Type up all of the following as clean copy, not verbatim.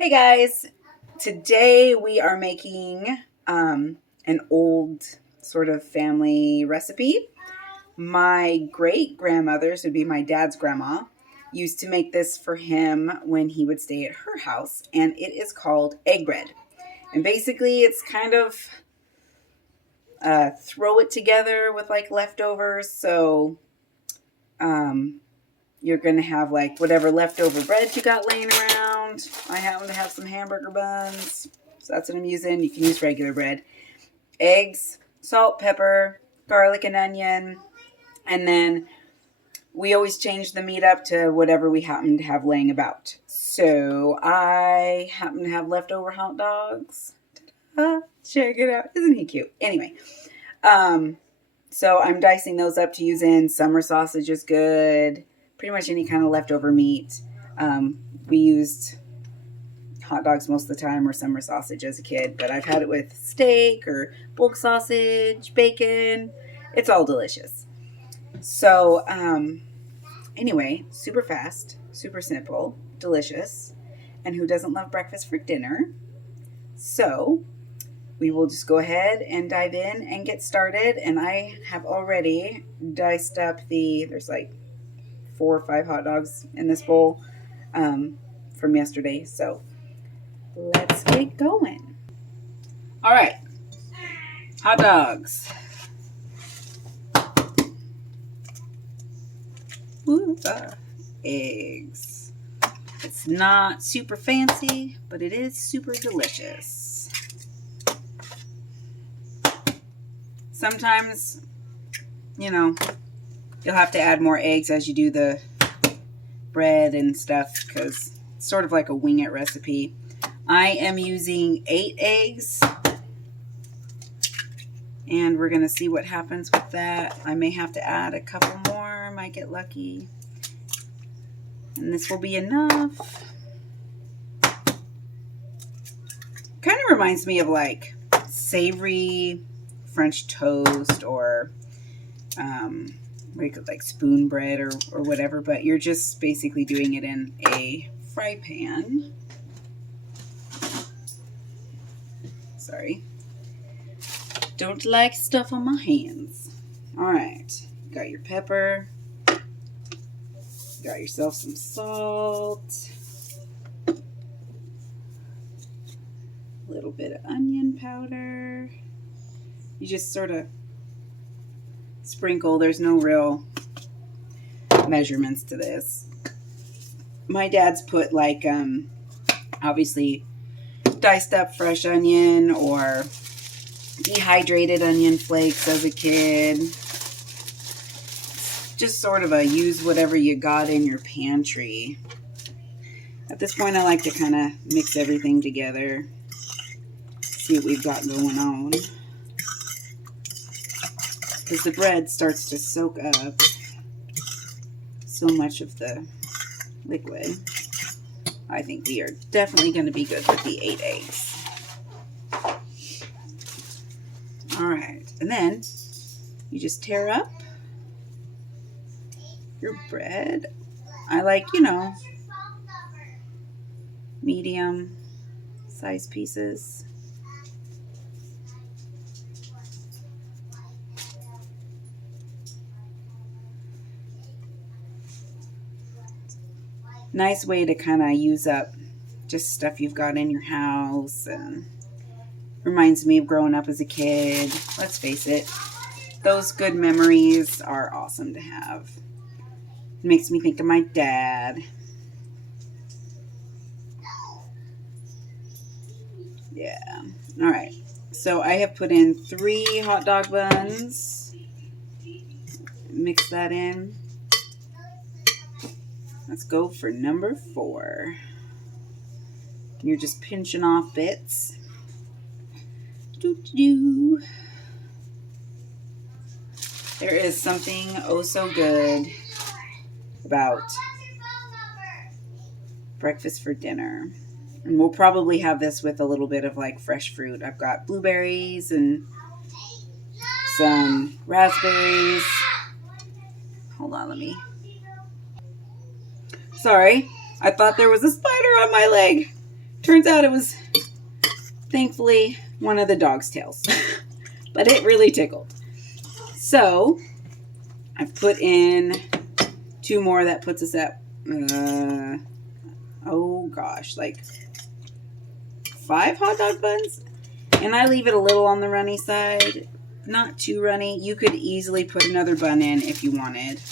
Hey guys, today we are making an old sort of family recipe. My great grandmother, so would be my dad's grandma, used to make this for him when he would stay at her house, and it is called egg bread. And basically, it's kind of throw it together with like leftovers. So um, you're going to have like whatever leftover bread you got laying around. I happen to have some hamburger buns, so that's what I'm using. You can use regular bread. Eggs, salt, pepper, garlic, and onion. And then we always change the meat up to whatever we happen to have laying about. So I happen to have leftover hot dogs. Check it out. Isn't he cute? Anyway, so I'm dicing those up to use in. Summer sausage is good. Pretty much any kind of leftover meat. We used hot dogs most of the time or summer sausage as a kid, but I've had it with steak or bulk sausage, bacon. It's all delicious. So, anyway, super fast, super simple, delicious. And who doesn't love breakfast for dinner? So, we will just go ahead and dive in and get started. And I have already diced up there's like 4 or 5 hot dogs in this bowl from yesterday. So let's get going. All right, hot dogs. Eggs. It's not super fancy, but it is super delicious. Sometimes, you'll have to add more eggs as you do the bread and stuff because it's sort of like a wing it recipe. I am using 8 eggs, and we're going to see what happens with that. I may have to add a couple more, might get lucky. And this will be enough. Kind of reminds me of like savory French toast or like spoon bread or whatever, but you're just basically doing it in a fry pan. Sorry. Don't like stuff on my hands. All right. Got your pepper. Got yourself some salt. A little bit of onion powder. You just sort of sprinkle. There's no real measurements to this. My dad's put like obviously diced up fresh onion or dehydrated onion flakes as a kid. Just sort of a use whatever you got in your pantry. At this point, I like to kind of mix everything together. See what we've got going on. Because the bread starts to soak up so much of the liquid. I think we are definitely going to be good with the 8 eggs. All right. And then you just tear up your bread. I like, medium size pieces. Nice way to kind of use up just stuff you've got in your house, and reminds me of growing up as a kid. Let's face it, those good memories are awesome to have. It makes me think of my dad. Yeah. All right. So I have put in 3 hot dog buns. Mix that in. Let's go for number 4. You're just pinching off bits. Doo-doo-doo. There is something oh so good about breakfast for dinner. And we'll probably have this with a little bit of like fresh fruit. I've got blueberries and some raspberries. Hold on, let me. Sorry, I thought there was a spider on my leg. Turns out it was, thankfully, one of the dog's tails. But it really tickled. So, I've put in 2 more. That puts us at, oh gosh, like 5 hot dog buns. And I leave it a little on the runny side. Not too runny. You could easily put another bun in if you wanted.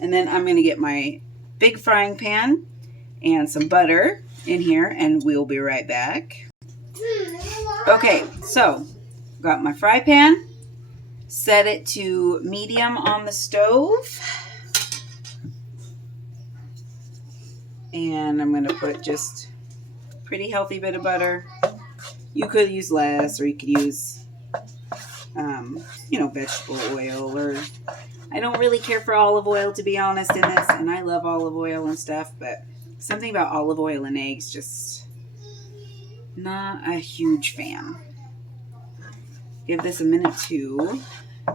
And then I'm going to get my big frying pan and some butter in here, and we'll be right back. Okay, so got my fry pan. Set it to medium on the stove. And I'm going to put just a pretty healthy bit of butter. You could use less, or you could use, vegetable oil, or I don't really care for olive oil, to be honest, in this, and I love olive oil and stuff, but something about olive oil and eggs, just not a huge fan. Give this a minute to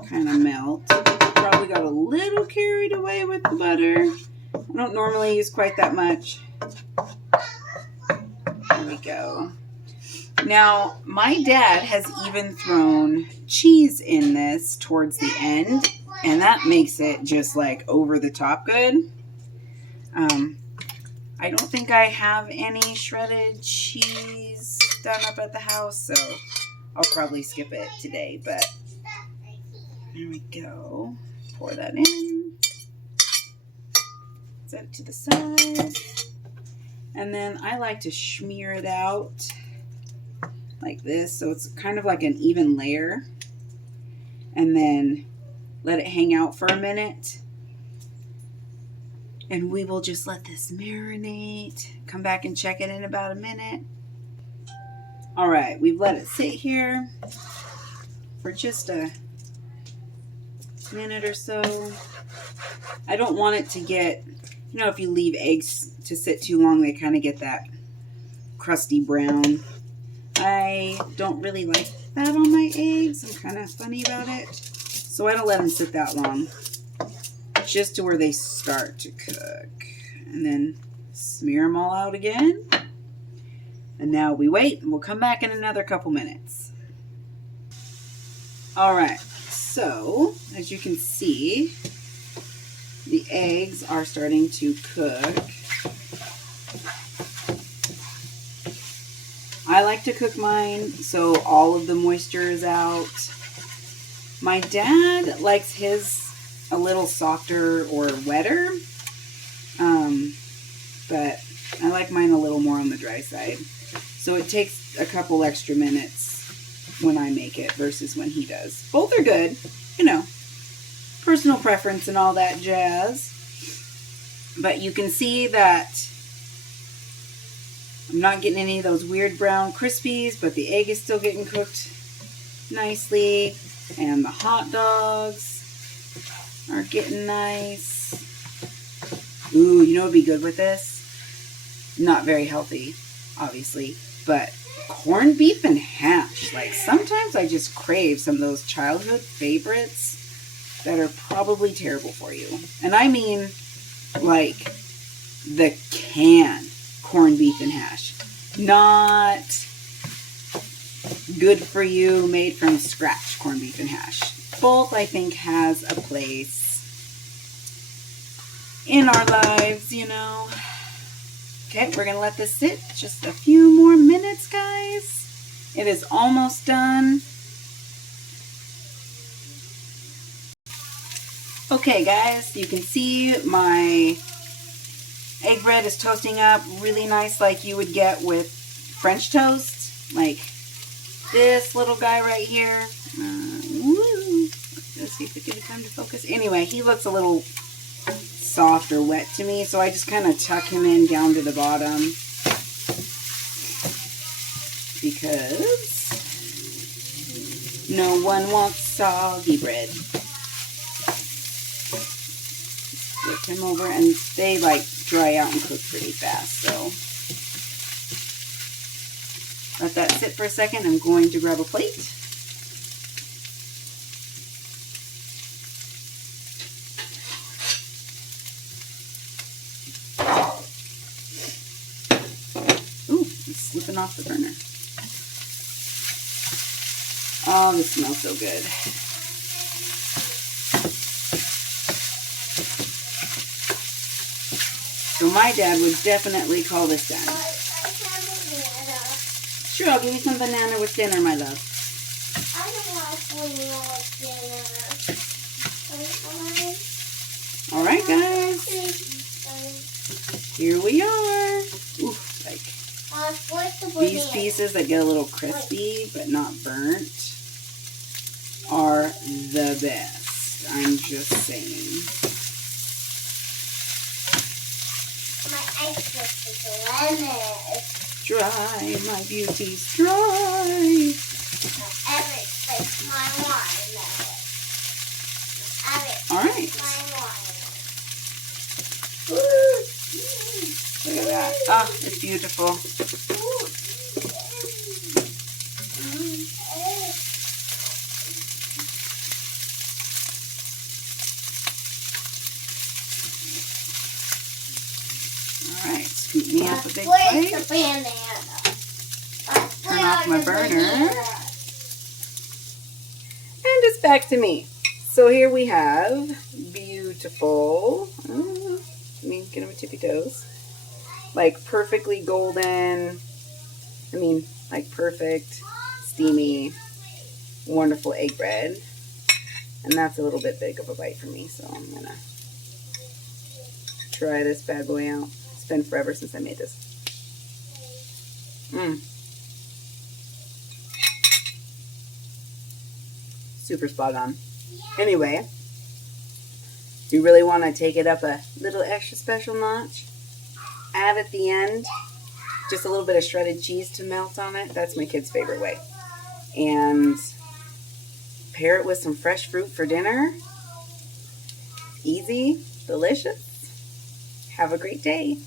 kind of melt. Probably got a little carried away with the butter. I don't normally use quite that much. There we go. Now, my dad has even thrown cheese in this towards the end, and that makes it just like over the top good. I don't think I have any shredded cheese done up at the house, so I'll probably skip it today, but there we go. Pour that in. Set it to the side. And then I like to smear it out like this, so it's kind of like an even layer. And then let it hang out for a minute. And we will just let this marinate. Come back and check it in about a minute. All right, we've let it sit here for just a minute or so. I don't want it to get, if you leave eggs to sit too long, they kind of get that crusty brown. I don't really like that on my eggs. I'm kind of funny about it. So I don't let them sit that long. Just to where they start to cook. And then smear them all out again. And now we wait, and we'll come back in another couple minutes. All right, so as you can see, the eggs are starting to cook. I like to cook mine so all of the moisture is out. My dad likes his a little softer or wetter, but I like mine a little more on the dry side. So it takes a couple extra minutes when I make it versus when he does. Both are good, personal preference and all that jazz. But you can see that I'm not getting any of those weird brown crispies, but the egg is still getting cooked nicely. And the hot dogs are getting nice. Ooh, you know what would be good with this? Not very healthy, obviously, but corned beef and hash. Like, sometimes I just crave some of those childhood favorites that are probably terrible for you. And I mean, like, the canned corned beef and hash. Not good for you, made from scratch corned beef and hash. Both, I think, has a place in our lives, Okay, we're going to let this sit just a few more minutes, guys. It is almost done. Okay, guys, you can see my egg bread is toasting up really nice, like you would get with French toast. Like this little guy right here. Let's see if we get time to focus. Anyway, he looks a little soft or wet to me, so I just kind of tuck him in down to the bottom because no one wants soggy bread. Flip him over, and they dry out and cook pretty fast, so let that sit for a second. I'm going to grab a plate. scooping off the burner. Oh, this smells so good. So my dad would definitely call this done. Sure, I'll give you some banana with dinner, my love. I don't want banana with dinner. All right, guys. Here we are. Ooh, like these pieces that get a little crispy but not burnt are the best. I'm just saying. My ice is lemon. Dry, my beauty's dry. Eric likes my watermelon. Eric All right. likes my watermelon. Look at that. Oh, it's beautiful. All right, scoop me up a big plate. Where's the banana? Turn off my burner. And it's back to me. So here we have beautiful, get them tippy toes, like perfectly golden, like perfect, steamy, wonderful egg bread. And that's a little bit big of a bite for me, so I'm gonna try this bad boy out. It's been forever since I made this. Super spot on. Anyway, you really want to take it up a little extra special notch. Add at the end just a little bit of shredded cheese to melt on it. That's my kid's favorite way. And pair it with some fresh fruit for dinner. Easy, delicious. Have a great day.